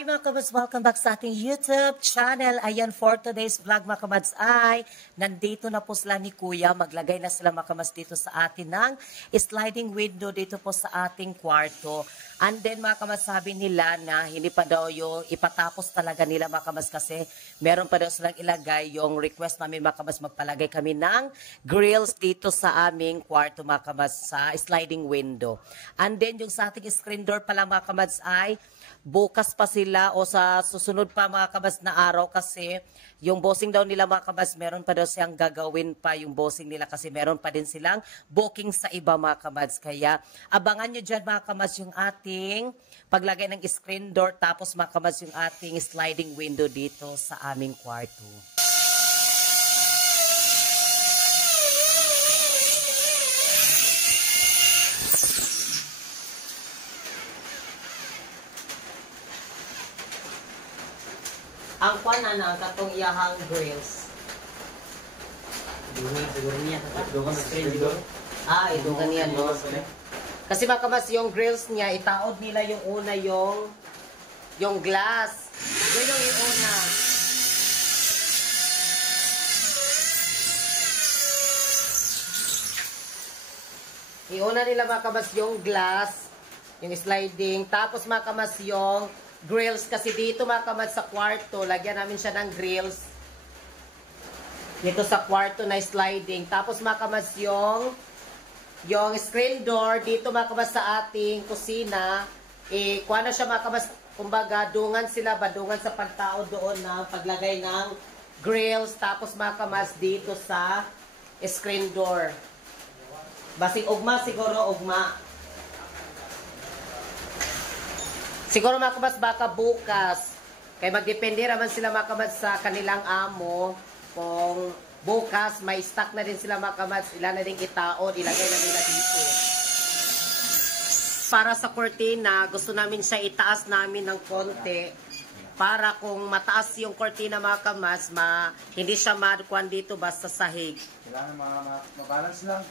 Hi mga kamads, welcome back sa ating YouTube channel. Ayan, for today's vlog mga kamads ay nandito na po sila ni Kuya. Maglagay na sila mga kamads dito sa atin ng sliding window dito po sa ating kwarto. And then mga kamads, sabi nila na hindi pa daw yung ipatapos talaga nila mga kamads kasi meron pa daw silang ilagay yung request namin mga kamads, magpalagay kami ng grills dito sa aming kwarto mga kamads sa sliding window. And then yung sa ating screen door pala mga kamads ay bukas pa sila o sa susunod pa mga kabas na araw kasi yung bossing daw nila mga kabas, meron pa daw siyang gagawin pa yung bossing nila kasi meron pa din silang booking sa iba mga kabas. Kaya abangan nyo dyan mga kabas yung ating paglagay ng screen door tapos mga kabas yung ating sliding window dito sa aming kwarto. Ang kwana na, ang katong iyahang grills. Dugan siguro niya. Dugan sa screen door. Ito ganyan, no? Kasi makamas yung grills niya, itaod nila yung una yung glass. Ito yung una. Iuna nila makamas yung glass, yung sliding. Tapos makamas yung grills kasi dito mga kamad sa kwarto, lagyan namin siya ng grills dito sa kwarto na sliding. Tapos mga kamad yung screen door dito mga kamad sa ating kusina, kuha na siya mga kamad, kumbaga dungan sila, badungan sa pagtao doon ng paglagay ng grills. Tapos mga kamad dito sa screen door, basing ugma siguro, ugma siguro mga kabas baka bukas. Kaya magdepende naman sila mga kabas sa kanilang amo. Kung bukas may stock na din sila mga kabas, ilan na din itaon, ilagay na nila dito. Para sa cortina, gusto namin siya itaas namin ng konti. Para kung mataas yung cortina mga kabas, hindi siya makuan dito basta sahig. Kailangan mabalance lang.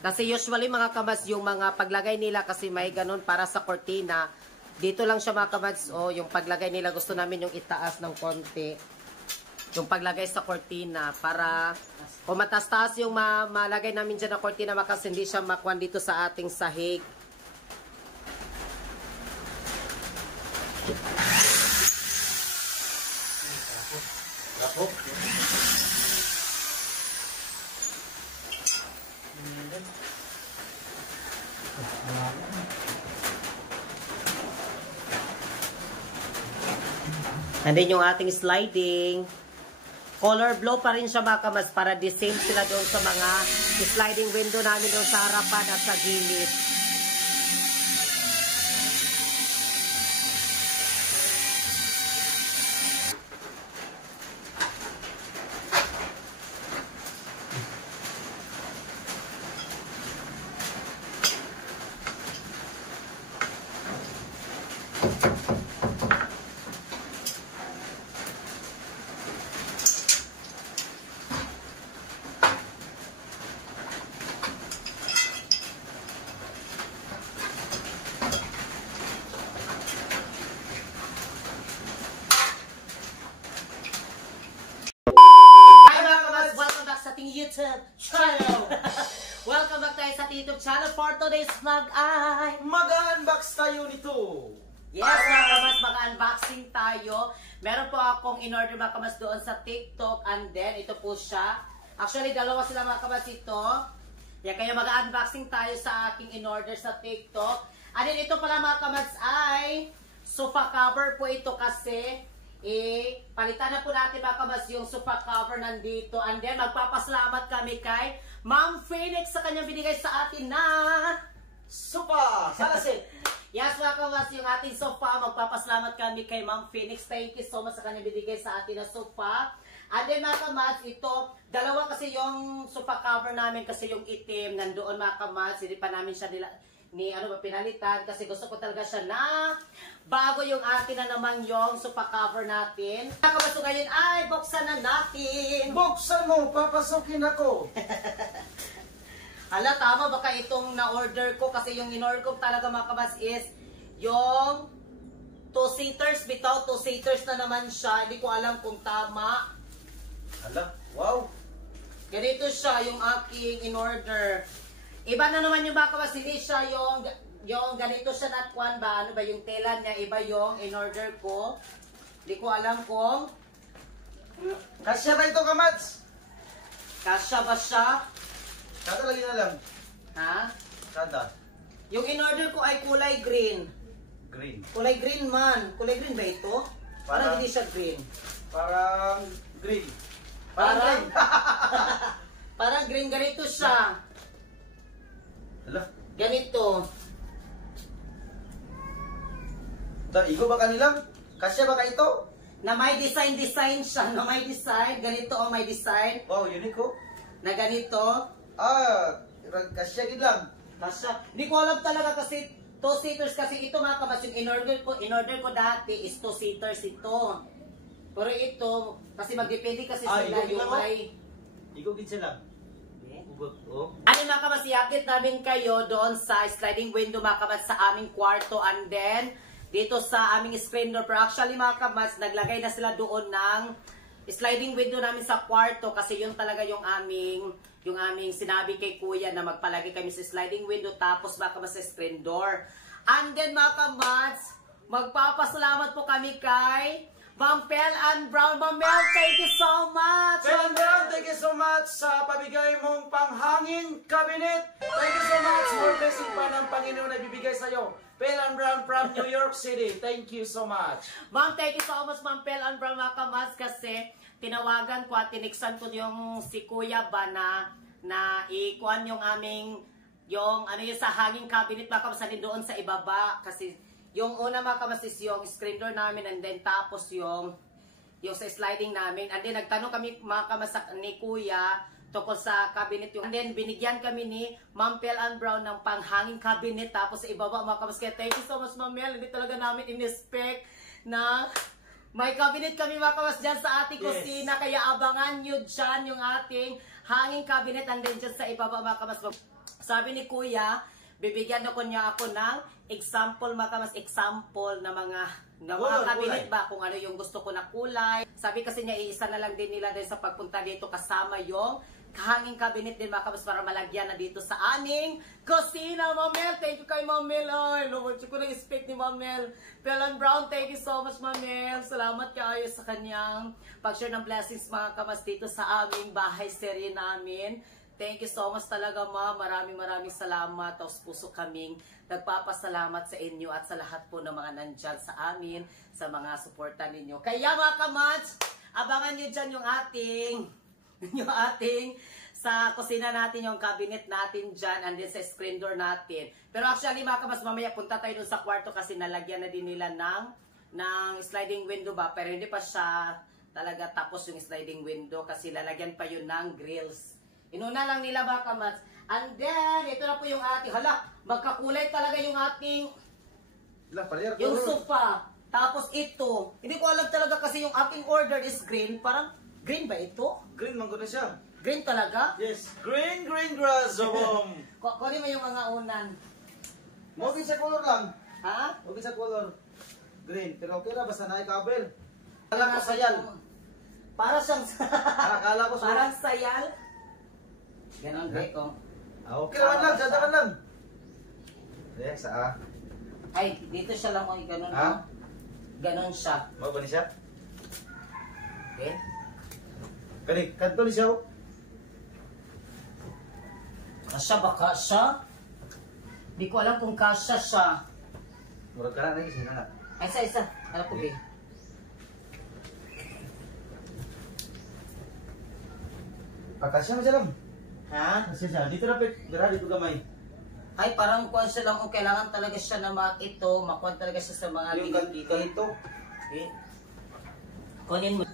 Kasi usually mga kabats, yung mga paglagay nila kasi may ganun para sa cortina. Dito lang siya mga kabats, yung paglagay nila gusto namin yung itaas ng konti. Yung paglagay sa cortina para kung mataas-taas yung malagay namin dyan na cortina kasi hindi siya makuan dito sa ating sahig. And then yung ating sliding, color blue pa rin siya mga kamas para the same sila doon sa mga sliding window namin doon sa harapan at sa gilid. YouTube channel. Welcome back tayo sa YouTube channel. For today's vlog ay mag-unbox tayo nito. Yes mga kamas, mag-unboxing tayo. Meron po akong in-order mga kamas doon sa TikTok and then ito po siya. Actually dalawa sila mga kamas ito. Kaya mag-unboxing tayo sa aking in-order sa TikTok. And then ito pala mga kamas ay sofa cover po ito kasi palitan na po natin mga kamas yung sofa cover nandito. And then magpapasalamat kami kay Ma'am Phoenix sa kanyang binigay sa atin na Sofa! Salasit! Yes mga kamas, yung ating sofa, magpapasalamat kami kay Ma'am Phoenix. Thank you so much sa kanyang binigay sa atin na sofa. And then mga kamas, ito, dalawa kasi yung sofa cover namin kasi yung itim nandoon mga kamas, hindi pa namin siya pinalitan kasi gusto ko talaga siya na bago yung atin na naman yung sofa cover natin. Mga kamas, so ngayon ay buksan na natin. Buksan mo, papasukin ako. Hala, tama baka itong na-order ko kasi yung in-order ko talaga mga kabas is yung two-seaters, bitaw, two-seaters na naman siya. Hindi ko alam kung tama. Hala, wow. Ganito siya yung aking in-order. Iba na naman yung baka mas hindi siya yung ganito siya na kwan ba? Ano ba yung tela niya? Iba yung in-order ko. Hindi ko alam kung Kasya ba ito, Kamads? kasya ba siya. Kada lagi na lang. Ha? Kada. Yung in-order ko ay kulay green. Green. Kulay green man. Kulay green ba ito? Parang hindi siya green. Parang green. Parang, green. parang green ganito siya. Hala. Ganito. Igo ba kanilang? Kasya ba ka ito? Na may design siya. Na may design. Ganito ang may design. Wow, unique ko. Na ganito. Kasya gid lang. Kasya. Hindi ko alam talaga kasi two-seaters kasi ito mga kabas yung in-order ko dati is two-seaters ito. Pero ito, kasi magdepende kasi sila ikaw yung lang, may... Igo gid sila. Ugot, oh. Ano mga kabas, i-update namin kayo doon sa sliding window mga kabas sa aming kwarto and then dito sa aming screen door. Pero actually mga kabas, naglagay na sila doon ng sliding window namin sa kwarto kasi yun talaga yung aming sinabi kay kuya na magpalagay kami sa sliding window tapos mga kabas sa screen door. And then mga kabas, magpapasalamat po kami kay Mampel and Brown. Mamel, thank you so much! Brown, thank you so much sa pabigay mong panghangin cabinet. Thank you so much for blessing pa ng Panginoon na ibibigay sa iyo. Pel and Brown from New York City. Thank you so much. Ma'am, thank you so much, Ma'am Pel and Brown mga kabas kasi tinawagan ko at tiniksan ko yung si Kuya ba na ikuan yung aming yung ano yung sa hanging cabinet mga kabas doon sa ibaba kasi yung una mga kabas is yung screen door namin and then tapos yung sa sliding namin and then nagtanong kami mga kabas ni Kuya tungkol sa cabinet yung and then binigyan kami ni Ma'am Pel and Brown ng panghanging cabinet tapos sa ibaba mga kabas kaya thank you so much Ma'am Mel, hindi talaga namin in-expect na may cabinet kami mga kabas dyan sa ating kusina kaya abangan nyo dyan yung ating hanging cabinet and then dyan sa ibaba mga kabas. Sabi ni Kuya, bibigyan ako niya ako ng example mga kabas, example na mga cabinet ba kung ano yung gusto ko na kulay. Sabi kasi niya iisa na lang din nila din sa pagpunta dito kasama yung hanging cabinet din mga kabas para malagyan na dito sa aming kusina. Mamel, thank you kay Mamel. Ay, Lord, ko na-expect ni Mamel. Pel and Brown, thank you so much Mamel. Salamat kayo sa kanyang pag-share ng blessings mga kabas dito sa aming bahay serye namin. Thank you so much talaga ma. Maraming salamat. Taos puso kaming nagpapasalamat sa inyo at sa lahat po ng mga nandyan sa amin, sa mga suporta ninyo. Kaya mga kamats, abangan nyo dyan yung ating sa kusina natin, yung cabinet natin dyan, and then sa screen door natin. Pero actually mga kamats, mamaya punta tayo dun sa kwarto kasi nalagyan na din nila ng sliding window ba. Pero hindi pa siya talaga tapos yung sliding window kasi lalagyan pa yun ng grills. Inuna lang nila mga kamats. And then, ito na po yung ating, magkakulay talaga yung ating, yung sofa. Tapos ito, hindi ko alam talaga kasi yung aking order is green. Parang, green ba ito? Green, manggo na siya. Green talaga? Yes. Green grass, obom. Kunin mo yung mga unan. Mugin sa color lang. Ha? Mugin sa color. Green, pero okay na, basta na-cover. Kala ko sayal. Para siyang, Kala ko sayal. parang sayal. Ganon, Beko. Okay naman lang, dadakan lang. Yes, Ay, dito siya lang, oy, ganon. Ha? Ganon siya. Mau ba ni siya? Okay? Kani, kanto ni siya. Kasya ba kasya? Di ko alam kung kasya siya. Murag ka na lagi siya na. Ay, isa. Alam ko, Be. Kasya mo siya lang. Ha? Kasya siya. Dito na, dito gamay. Ay, parang kuwan siya lang kung kailangan talaga siya na makuha talaga siya sa mga Yung gilid-gilid. ganito. Okay. Kunin mo.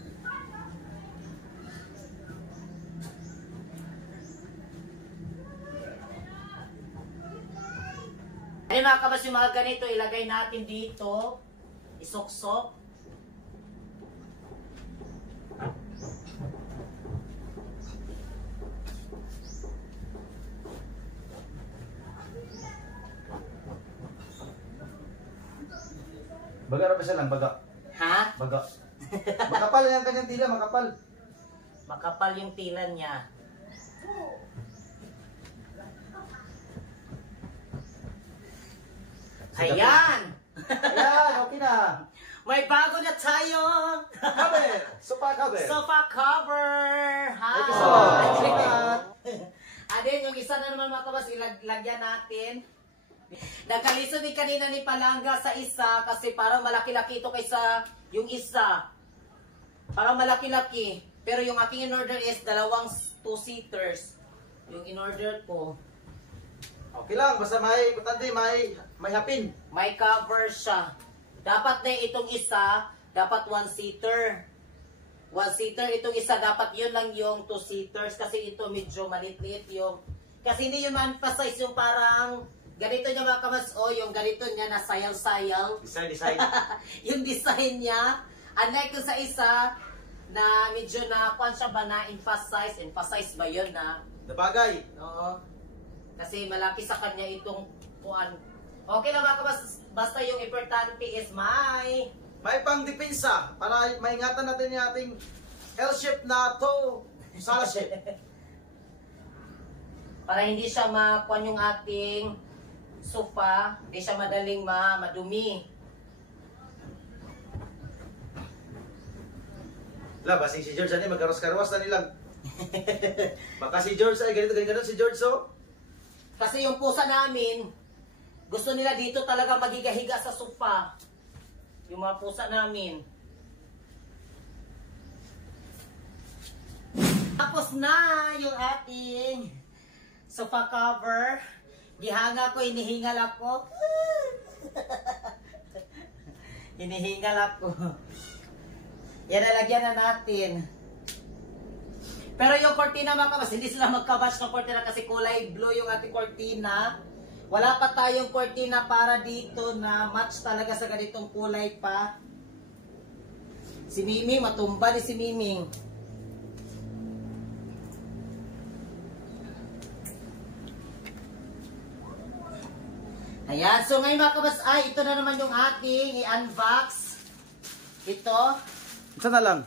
Ay mga kabas, yung mga ganito, ilagay natin dito. Isuksok. Baga pa siya lang, baga. Ha? Baga. Makapal yan kanyang tila, makapal. Makapal yung tila niya. Ayan! Ayan, okay na. May bago na tayo! Cover! Sofa cover. Sofa cover! Hi! Thank you so much. Adin, yung isa na naman mga kabas, ilagyan natin. Nagkaliso din kanina ni Palanga sa isa kasi parang malaki-laki ito kaysa yung isa. Parang malaki-laki. Pero yung aking in-order is dalawang two-seaters. Yung in-order ko. Okay lang, basta may, butante, may hapin. May cover siya. Dapat na itong isa, dapat one-seater. One-seater, itong isa, dapat yun lang yung two-seaters. Kasi ito medyo maliit-liit yung... Kasi hindi yung man-emphasize yung parang... Ganito niya mga kamas, yung ganito niya na sayal-sayal. Design. Yung design niya. Unlike yung sa isa, na medyo na, kung siya ba na emphasize ba yun na? Nabagay. Oo. Kasi malaki sa kanya itong kuan. Okay lang mga kabas, basta yung importante is May pang depensa para maingatan natin yung ating L-shape na to. Sala-shape. para hindi siya makuan yung ating sofa, hindi siya madaling madumi. Basing si George ani magkaros-karos na nilang. Baka si George ay ganito si George so. Kasi yung pusa namin, gusto nila dito talaga magigahiga sa sofa. Yung mga pusa namin. Tapos na yung ating sofa cover. Gihanga ko, hinihingal ako. Hinihingal ako. Yan, nalagyan na natin. Pero yung cortina mga kabas, hindi sila magkabatch ng cortina kasi kulay blue yung ating cortina. Wala pa tayong cortina para dito na match talaga sa ganitong kulay pa. Si Miming, matumba ni si Miming. Ayan, so ngayon mga kabas, ito na naman yung ating i-unbox. Ito. Isa na lang.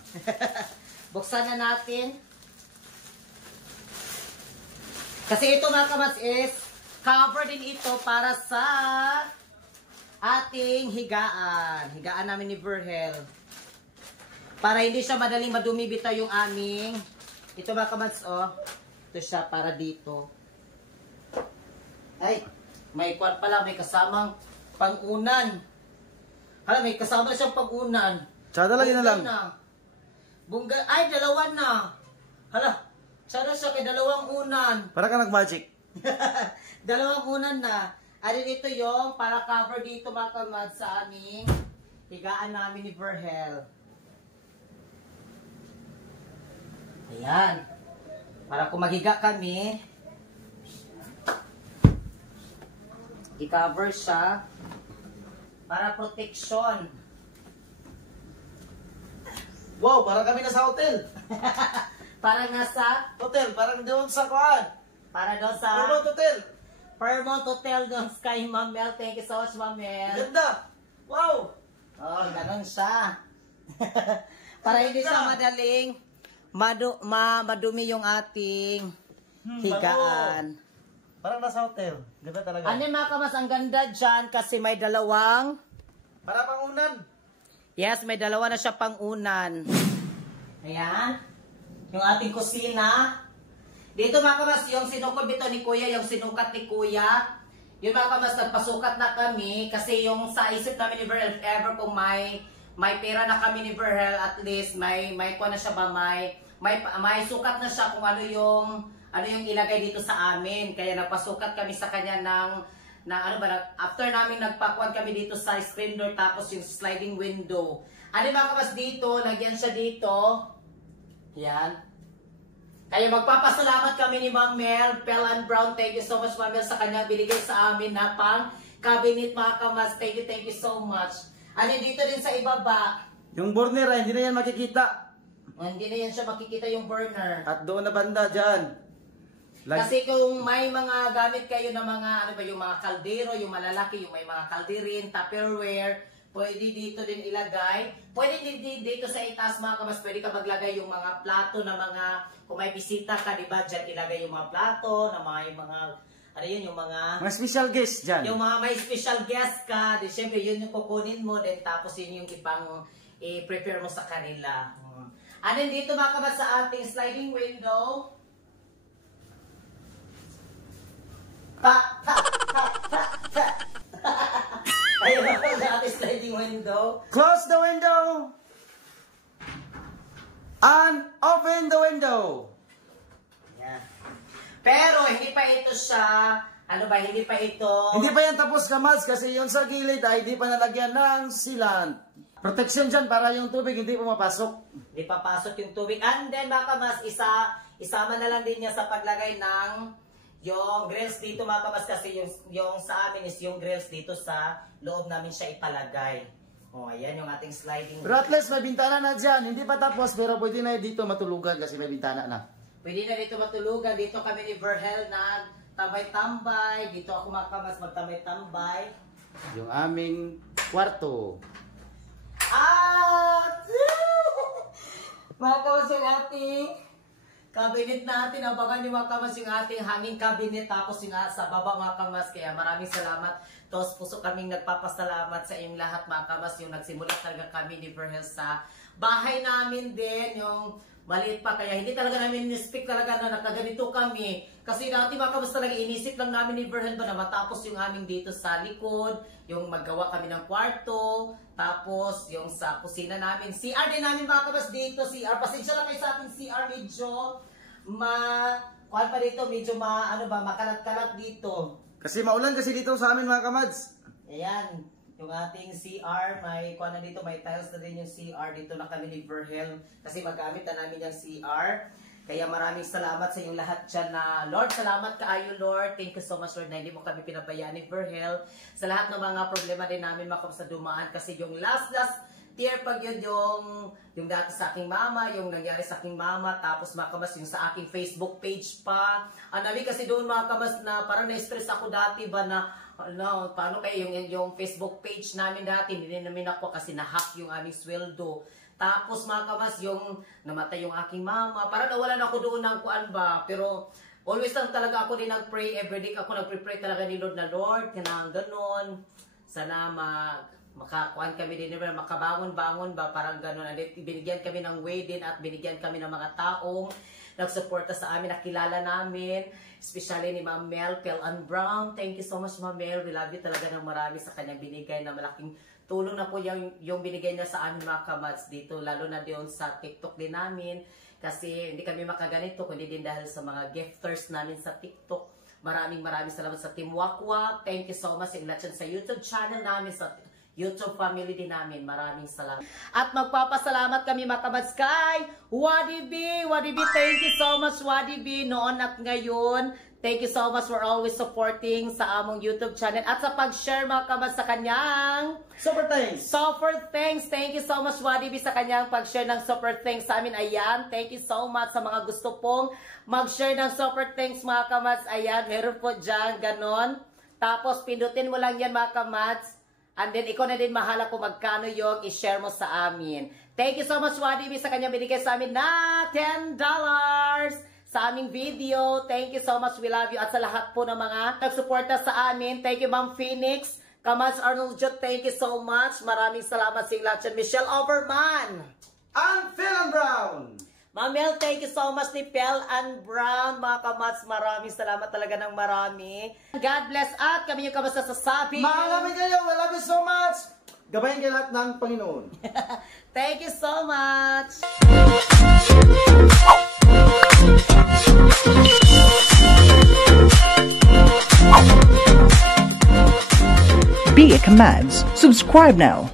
Buksan na natin. Kasi ito mga kabas is cover din ito para sa ating higaan. Higaan namin ni Virgel. Para hindi siya madaling madumi bitaw yung aming. Ito mga kabas, ito siya para dito. Ay, may kwan pala, may kasamang pangunan. Hala, may kasama siyang pangunan. Tsada lagi na lang. Bungga, ay, dalawa na. Hala, tsada siya kay dalawang unan. Para ka nag-magic. Dalawang unan na. Alin ito yung para cover dito mga kamad sa aming higaan namin ni Virgel. Ayan. Para kung maghiga kami, i-cover siya para protection. Wow, parang kami na sa hotel. Parang nasa, Hotel, parang doon sa kuan. para doon sa Paramount Hotel. Paramount Hotel doon kay Ma'am Mel. Thank you so much, Ma'am Mel. Ganda. Wow. Oh, ganun siya. Para hindi siya madaling madumi yung ating higaan. Parang nasa hotel. Ganda talaga. Ano yung mga kamas, ang ganda dyan kasi may dalawang, Para pangunan. yes, may dalawa na siya pangunan. Ayan. Yung ating kusina. Dito mga kamas, yung sinukod dito ni Kuya, yung sinukat ni Kuya. Yung mga kamas, nagpasukat na kami kasi yung sa isip namin ni Virgel, if ever kung may pera na kami ni Virgel, at least may kuha na siya ba, may sukat na siya kung ano yung ilagay dito sa amin. Kaya nagpasukat kami sa kanya after namin nagpakuan kami dito sa screen door tapos yung sliding window. Ano mga kamas dito, lagyan siya dito. Yan. Kaya magpapasalamat kami ni Ma'am Mel, Pell and Brown. Thank you so much, Ma'am Mel, sa kanyang binigay sa amin na pang cabinet mga kamas. Thank you so much. Ano dito din sa ibaba. Yung burner hindi na yan makikita. Hindi na yan siya makikita yung burner. At doon na banda dyan. Kasi kung may mga gamit kayo na mga, yung mga kaldero, yung malalaki, yung may mga kalderin, Tupperware, Pwede dito din ilagay. Pwede din dito sa itaas mga kamas, pwede ka maglagay yung mga plato na mga, kung may bisita ka, di ba, dyan ilagay yung mga plato, na mga ano yun, yung mga special guest dyan. yung mga may special guest ka, di syempre yun yung kukunin mo, then tapos yun yung ibang i-prepare mo sa kanila. And then dito mga kamas sa ating sliding window, ayun ang ating sliding window. Close the window and open the window. Yan. Pero hindi pa ito siya, hindi pa ito. Hindi pa yan tapos kamads kasi yun sa gilid ay hindi pa nalagyan ng sealant. Protection dyan para yung tubig hindi pumapasok. Hindi papasok yung tubig. And then mga kamas, isama na lang din niya sa paglagay ng yung grills dito mga kamas kasi yung sa amin is yung grills dito sa loob namin siya ipalagay. O, ayan yung ating sliding. Pero at least may bintana na dyan. Hindi pa tapos pero pwede na dito matulugan kasi may bintana na. Pwede na dito matulugan. Dito kami ni Verhel na tambay-tambay. Dito ako mga kamas magtambay-tambay. Yung aming kwarto. At mga kamas yung ating cabinet natin. Abangan yung mga kamas yung ating hanging cabinet. Tapos yung sa baba mga kamas. Kaya maraming salamat. Tos puso kaming nagpapasalamat sa inyong lahat mga kamas. Yung nagsimula talaga kami ni Verhel sa bahay namin din. Yung maliit pa. Kaya hindi talaga namin in-speak talaga na nakaganito kami. Kasi dati mga kamas talaga inisip lang namin ni Verhel ba na matapos yung aming dito sa likod. Yung maggawa kami ng kwarto. Tapos yung sa kusina namin. CR din namin mga kamas dito. CR. Pasensya lang kayo sa ating CR. Medyo kuhan pa dito. Medyo makalat-kalat dito. Kasi maulan kasi dito sa amin mga kamads. Ayan, yung ating CR, may kuha na dito, may tiles na din yung CR. Dito na kami ni Verhel kasi magamit na namin yung CR. Kaya maraming salamat sa inyong lahat dyan na, Lord, salamat kaayo Lord. Thank you so much Lord na hindi mo kami pinabayaan ni Verhel. Sa lahat ng mga problema din namin sa dumaan kasi yung last tier pag yun yung dati sa aking mama, yung nangyari sa aking mama, tapos mga kamas yung sa aking Facebook page pa. Anali kasi doon mga kamas na parang na-stress ako dati ba na paano kayo yung Facebook page namin dati, hindi namin ako kasi na-hack yung aming sweldo. Tapos mga kamas yung namatay yung aking mama, parang nawalan ako doon ng kuan ba, pero always lang talaga ako din nag-pray, everyday ako nag-pray talaga ni Lord na Lord, kanang ganon, sana makakuan kami din, makabangon-bangon ba, parang gano'n. Binigyan kami ng way din at binigyan kami ng mga taong nagsuporta sa amin, nakilala namin, especially ni Ma'am Mel, Pellan Brown. Thank you so much Ma'am Mel, we love you talaga ng marami sa kanyang binigay na malaking tulong na po yung binigay niya sa amin mga kamads dito, lalo na doon sa TikTok din namin, kasi hindi kami makaganito, kundi din dahil sa mga gifters namin sa TikTok. Maraming salamat sa Team Wakwak. Thank you so much sa YouTube channel namin, sa YouTube family din namin. Maraming salamat. At magpapasalamat kami mga kamads kay Wadi B. Thank you so much Wadi B. Noon at ngayon. Thank you so much for always supporting sa among YouTube channel. At sa pag-share mga kamads sa kanyang Super thanks. Thank you so much Wadi B sa kanyang pag-share ng super thanks sa amin. Ayan. Thank you so much sa mga gusto pong mag-share ng super thanks mga kamads. Ayan. Meron po dyan. Ganon. Tapos pindutin mo lang yan mga kamads. And then, ikaw na din mahala kung magkano yung i-share mo sa amin. Thank you so much, Wadi B, sa kanyang binigay sa amin na $10 sa aming video. Thank you so much. We love you. At sa lahat po ng mga nagsuporta sa amin. Thank you, Ma'am Phoenix. Kamads Arnold Jot, thank you so much. Maraming salamat sa inyo. Michelle Overman. And Pellan Brown. Ma'am Mel, thank you so much ni Pellan Brown. Mga kamads, maraming salamat talaga ng marami. God bless at kami yung kamas na sasabi. Maraming kayo. We love you so much. Gabayin kayo lahat ng Panginoon. Thank you so much. Be a Kamads. Subscribe now.